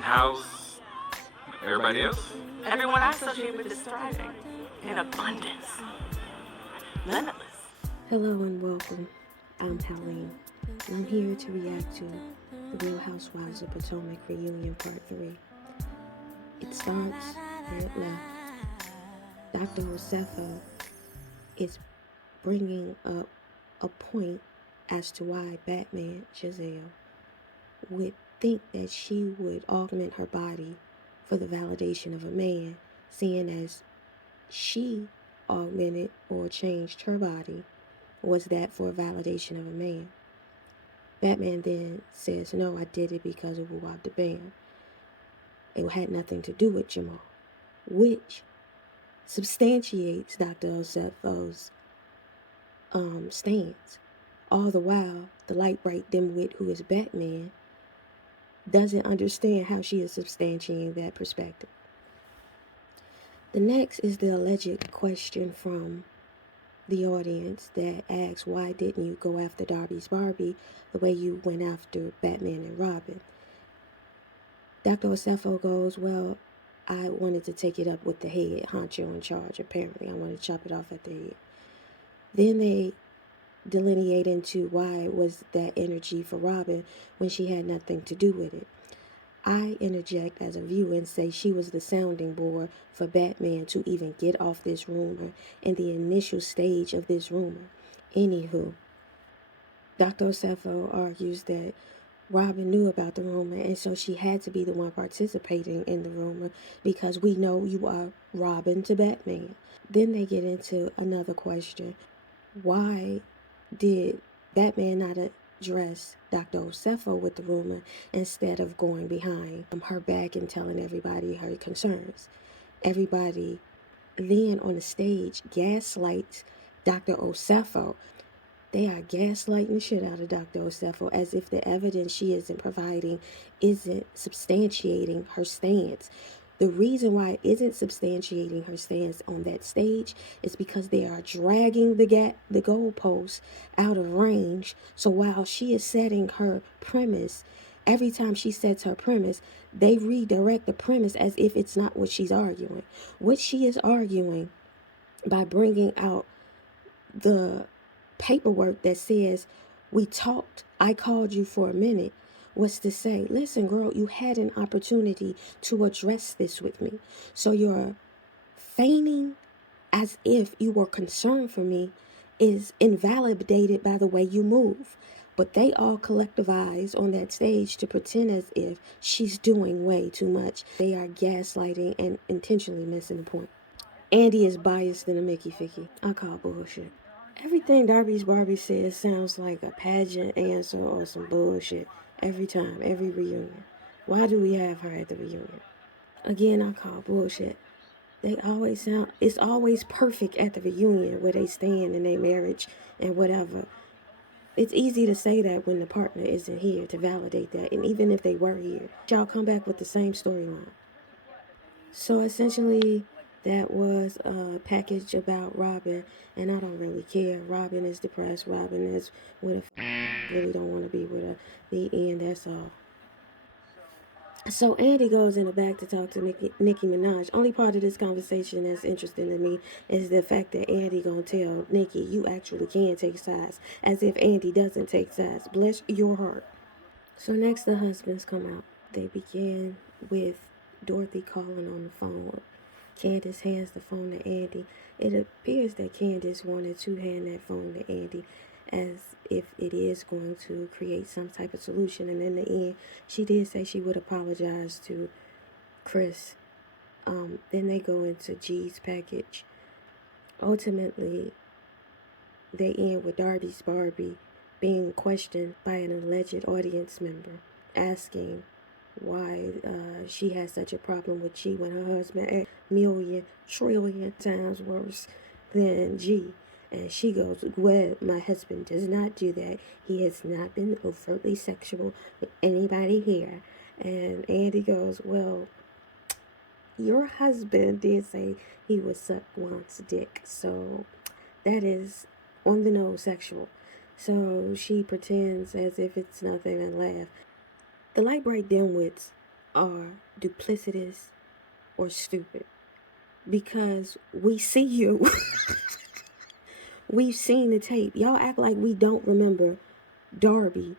How's everybody else? Everyone I associate with is thriving in abundance. Limitless. Hello and welcome. I'm Pauline, and I'm here to react to the Real Housewives of Potomac Reunion Part 3. It starts where it left. Dr. Osefo is bringing up a point as to why Batman Giselle would think that she would augment her body for the validation of a man, seeing as she augmented or changed her body was that for validation of a man. Batman then says, no, I did it because of Wuab the Bam. It had nothing to do with Jamal, which substantiates Dr. Osefo's stance. All the while, the light bright dimwit who is Batman doesn't understand how she is substantiating that perspective. The next is the alleged question from the audience that asks, why didn't you go after Darby's Barbie the way you went after Batman and Robin? Dr. Osefo goes, well, I wanted to take it up with the head honcho in charge, apparently. I wanted to chop it off at the head. Then they delineate into why was that energy for Robin when she had nothing to do with it. I interject as a viewer and say she was the sounding board for Batman to even get off this rumor in the initial stage of this rumor. Anywho, Dr. Osefo argues that Robin knew about the rumor, and so she had to be the one participating in the rumor because we know you are Robin to Batman. Then they get into another question. Why did Batman not address Dr. Osefo with the rumor instead of going behind her back and telling everybody her concerns? Everybody then on the stage gaslights Dr. Osefo. They are gaslighting the shit out of Dr. Osefo as if the evidence she isn't providing isn't substantiating her stance. The reason why it isn't substantiating her stance on that stage is because they are dragging the goalposts out of range. So while she is setting her premise, every time she sets her premise, they redirect the premise as if it's not what she's arguing. What she is arguing by bringing out the paperwork that says, we talked, I called you for a minute, was to say, listen, girl, you had an opportunity to address this with me. So you're feigning as if you were concerned for me is invalidated by the way you move. But they all collectivize on that stage to pretend as if she's doing way too much. They are gaslighting and intentionally missing the point. Andy is biased in a Mickey Ficky. I call bullshit. Everything Darby's Barbie says sounds like a pageant answer or some bullshit. Every time, every reunion. Why do we have her at the reunion? Again, I call bullshit. It's always perfect at the reunion where they stand in their marriage and whatever. It's easy to say that when the partner isn't here to validate that. And even if they were here, y'all come back with the same storyline. So essentially, that was a package about Robin, and I don't really care. Robin is depressed. Robin is with a really don't want to be with her. The end, that's all. So Andy goes in the back to talk to Nicki Minaj. Only part of this conversation that's interesting to me is the fact that Andy gonna tell Nicki, you actually can take sides, as if Andy doesn't take sides. Bless your heart. So next the husbands come out. They begin with Dorothy calling on the phone. Candace hands the phone to Andy. It appears that Candace wanted to hand that phone to Andy as if it is going to create some type of solution. And in the end, she did say she would apologize to Chris. Then they go into G's package. Ultimately, they end with Darby's Barbie being questioned by an alleged audience member, asking why she has such a problem with G when her husband is million, trillion times worse than G. And she goes, well, my husband does not do that. He has not been overtly sexual with anybody here. And Andy goes, well, your husband did say he would suck once dick. So that is on the nose sexual. So she pretends as if it's nothing and laugh. The light bright dimwits are duplicitous or stupid, because we see you. We've seen the tape. Y'all act like we don't remember Darby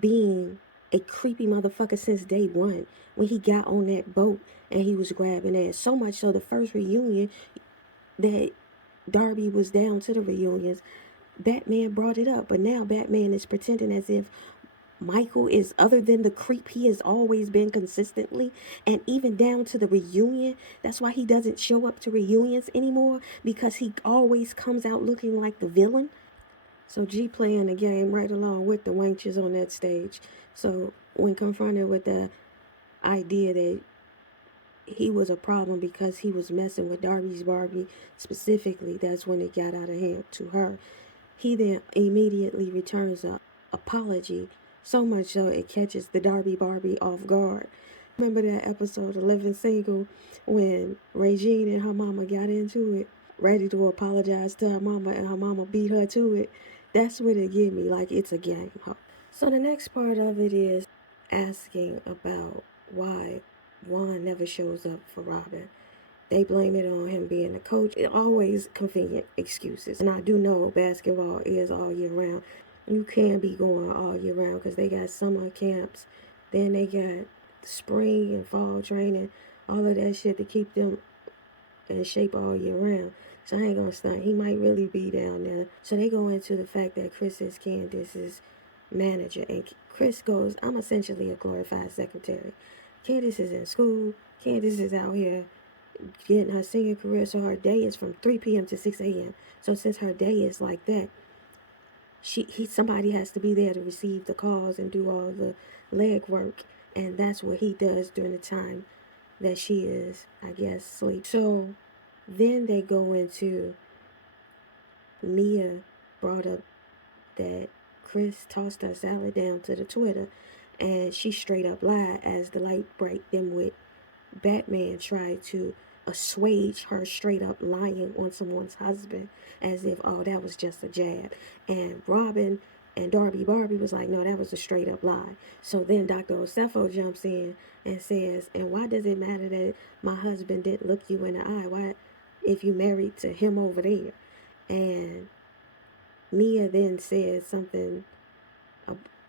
being a creepy motherfucker since day one, when he got on that boat and he was grabbing ass. So much so, the first reunion that Darby was down to the reunions, Batman brought it up. But now Batman is pretending as if Michael is other than the creep he has always been consistently, and even down to the reunion. That's why he doesn't show up to reunions anymore, because he always comes out looking like the villain. So G playing the game right along with the wenches on that stage. So when confronted with the idea that he was a problem because he was messing with Darby's Barbie specifically, that's when it got out of hand to her. He then immediately returns a apology, so much so it catches the Darby Barbie off guard. Remember that episode of Living Single when Regine and her mama got into it, ready to apologize to her mama, and her mama beat her to it? That's what it give me, like it's a game. So the next part of it is asking about why Juan never shows up for Robin. They blame it on him being a coach. It always convenient excuses. And I do know basketball is all year round. You can be going all year round because they got summer camps. Then they got spring and fall training. All of that shit to keep them in shape all year round. So I ain't gonna stunt. He might really be down there. So they go into the fact that Chris is Candace's manager. And Chris goes, I'm essentially a glorified secretary. Candace is in school. Candace is out here getting her singing career, so her day is from 3 p.m. to 6 a.m. So since her day is like that, somebody has to be there to receive the calls and do all the leg work, and that's what he does during the time that she is, I guess, sleep. So then they go into Mia brought up that Chris tossed her salad down to the Twitter, and she straight up lied as the light bright dimwit Batman tried to assuage her straight up lying on someone's husband, as if, oh, that was just a jab. And Robin and Darby Barbie was like, no, that was a straight up lie. So then Dr. Osefo jumps in and says, and why does it matter that my husband didn't look you in the eye? Why, if you married to him over there? And Mia then says something,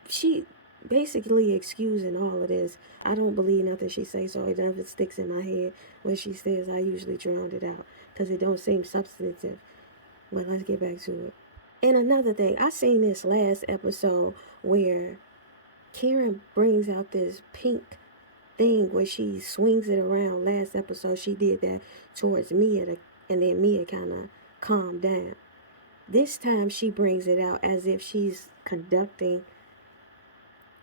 she basically excusing all of this. I don't believe nothing she says, so it never sticks in my head. When she says, I usually drown it out because it don't seem substantive. But let's get back to it. And another thing, I seen this last episode where Karen brings out this pink thing where she swings it around. Last episode she did that towards Mia, and then Mia kind of calmed down. This time she brings it out as if she's conducting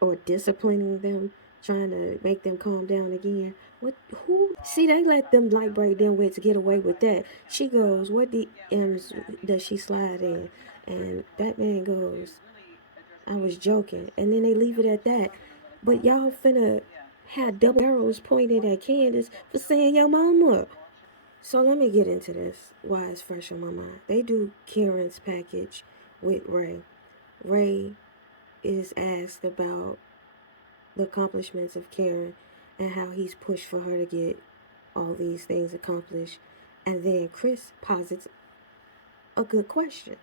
or disciplining them, trying to make them calm down again. Who? See, they let them light bright dimwits get away with that. She goes, what DMs does she slide in? And Batman goes, I was joking. And then they leave it at that. But y'all finna have double arrows pointed at Candace for saying your mama. So let me get into this, why it's fresh on my mind. They do Karen's package with Ray. Ray is asked about the accomplishments of Karen and how he's pushed for her to get all these things accomplished. And then Chris posits a good question.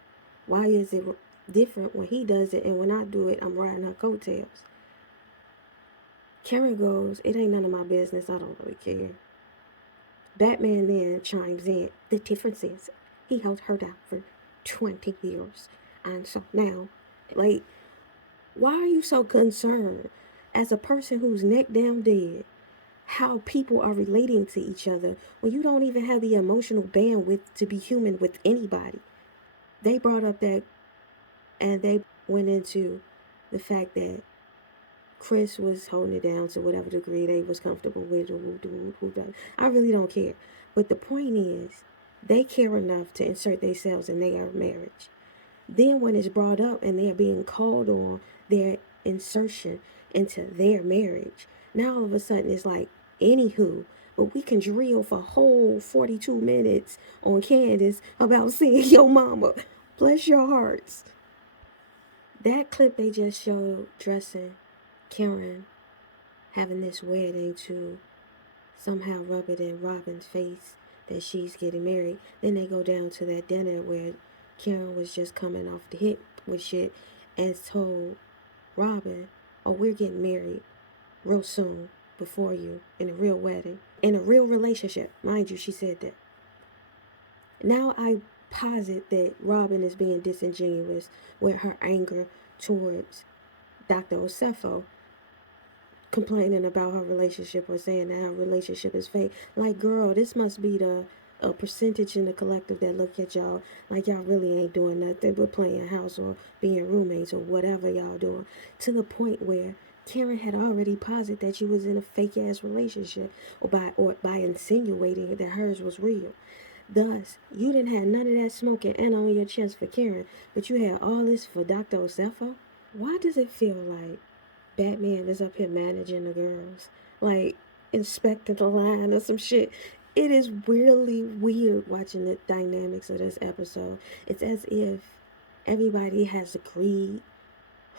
Why is it different when he does it, and when I do it, I'm riding her coattails? Karen goes, it ain't none of my business. I don't really care. Batman then chimes in. The difference is he held her down for 20 years. And so now, like, why are you so concerned as a person who's neck down dead how people are relating to each other when you don't even have the emotional bandwidth to be human with anybody? They brought up that, and they went into the fact that Chris was holding it down to whatever degree they was comfortable with. I really don't care. But the point is, they care enough to insert themselves in their marriage. Then when it's brought up and they're being called on their insertion into their marriage, now all of a sudden it's like, anywho, but we can drill for a whole 42 minutes on Candace about seeing your mama. Bless your hearts. That clip they just showed dressing Karen having this wedding to somehow rub it in Robin's face that she's getting married. Then they go down to that dinner where Karen was just coming off the hip with shit and told Robin, oh, we're getting married real soon before you in a real wedding, in a real relationship. Mind you, she said that. Now I posit that Robin is being disingenuous with her anger towards Dr. Osefo, complaining about her relationship or saying that her relationship is fake. Like, girl, this must be a percentage in the collective that look at y'all like y'all really ain't doing nothing but playing house or being roommates or whatever y'all doing, to the point where Karen had already posited that you was in a fake ass relationship or by insinuating that hers was real. Thus, you didn't have none of that smoking and on your chest for Karen, but you had all this for Dr. Osefo? Why does it feel like Batman is up here managing the girls, like inspecting the line or some shit? It is really weird watching the dynamics of this episode. It's as if everybody has agreed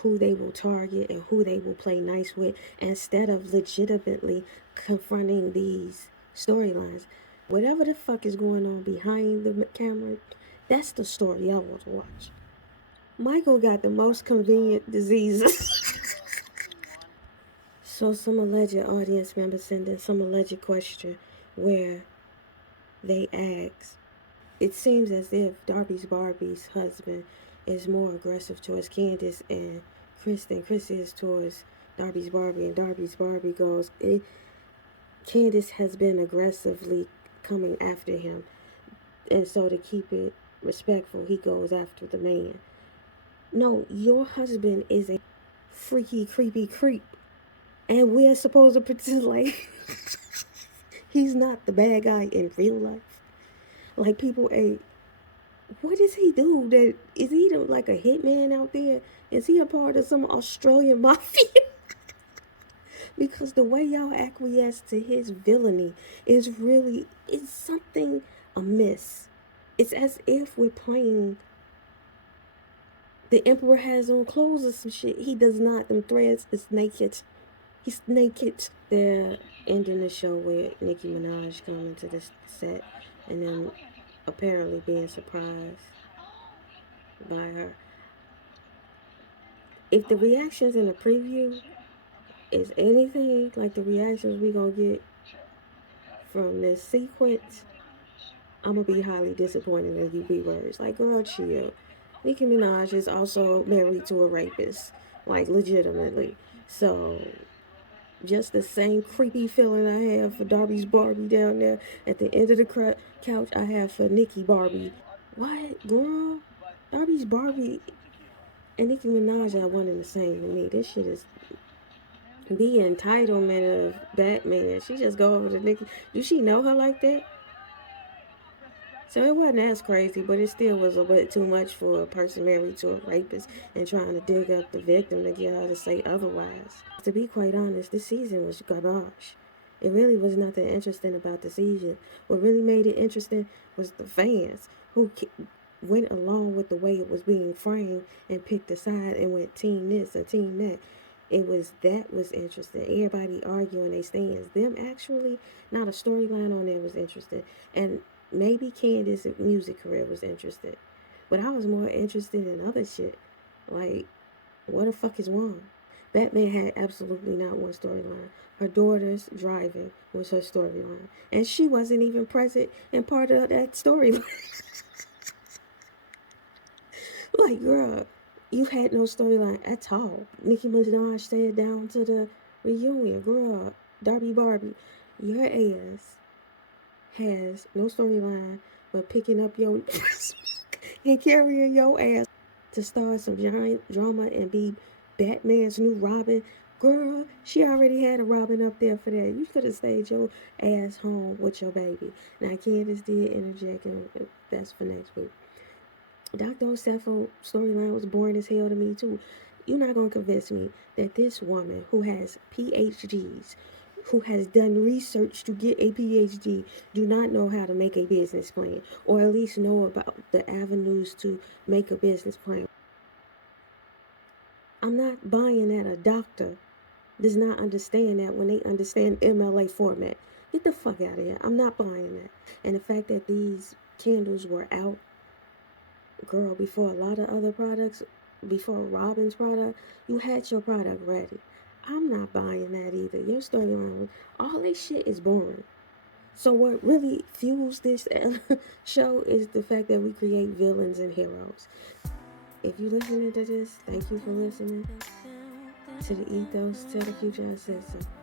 who they will target and who they will play nice with instead of legitimately confronting these storylines. Whatever the fuck is going on behind the camera, that's the story I want to watch. Michael got the most convenient diseases. So some alleged audience members send in some alleged question where they ask, it seems as if Barbie's husband is more aggressive towards Candace and Chris than Chris is towards Darby's Barbie, and Darby's Barbie goes, Candace has been aggressively coming after him, and so to keep it respectful, he goes after the man. No, your husband is a freaky, creepy creep, and we're supposed to pretend like he's not the bad guy in real life. Like, people ain't. What does he do? That is he like a hitman out there? Is he a part of some Australian mafia? Because the way y'all acquiesce to his villainy is something amiss. It's as if we're playing the Emperor has on clothes or some shit. He does not. Them threads is naked. He's naked. They're ending the show with Nicki Minaj coming to the set and then apparently being surprised by her. If the reactions in the preview is anything like the reactions we gonna get from this sequence, I'm gonna be highly disappointed in you B-words. Like, girl, chill. Nicki Minaj is also married to a rapist, like, legitimately. So, just the same creepy feeling I have for Darby's Barbie down there at the end of the couch I have for Nicki Barbie. What, girl? Darby's Barbie and Nicki Minaj are one and the same to me. This shit is the entitlement of Batman. She just go over to Nicki. Do she know her like that? So it wasn't as crazy, but it still was a bit too much for a person married to a rapist and trying to dig up the victim to get her to say otherwise. To be quite honest, this season was garbage. It really was nothing interesting about the season. What really made it interesting was the fans who went along with the way it was being framed and picked a side and went team this or team that. That was interesting. Everybody arguing they stands. Them actually, not a storyline on there was interesting. And maybe Candace's music career was interesting. But I was more interested in other shit. Like, what the fuck is wrong? Batman had absolutely not one storyline. Her daughter's driving was her storyline. And she wasn't even present in part of that storyline. Like, girl, you had no storyline at all. Nicki Minaj stayed down to the reunion. Girl, Darby Barbie, your ass has no storyline but picking up your and carrying your ass to start some giant drama and be Batman's new Robin. Girl, she already had a Robin up there for that. You could have stayed your ass home with your baby. Now, Candace did interject, and that's for next week. Dr. Osefo storyline was boring as hell to me, too. You're not going to convince me that this woman who has PhDs, who has done research to get a PhD, do not know how to make a business plan, or at least know about the avenues to make a business plan. I'm not buying that a doctor does not understand that when they understand MLA format. Get the fuck out of here. I'm not buying that. And the fact that these candles were out, girl, before a lot of other products, before Robin's product, you had your product ready. I'm not buying that either. Your storyline, all this shit is boring. So what really fuels this show is the fact that we create villains and heroes. If you're listening to this, thank you for listening to the Ethos, to the Future I Said So.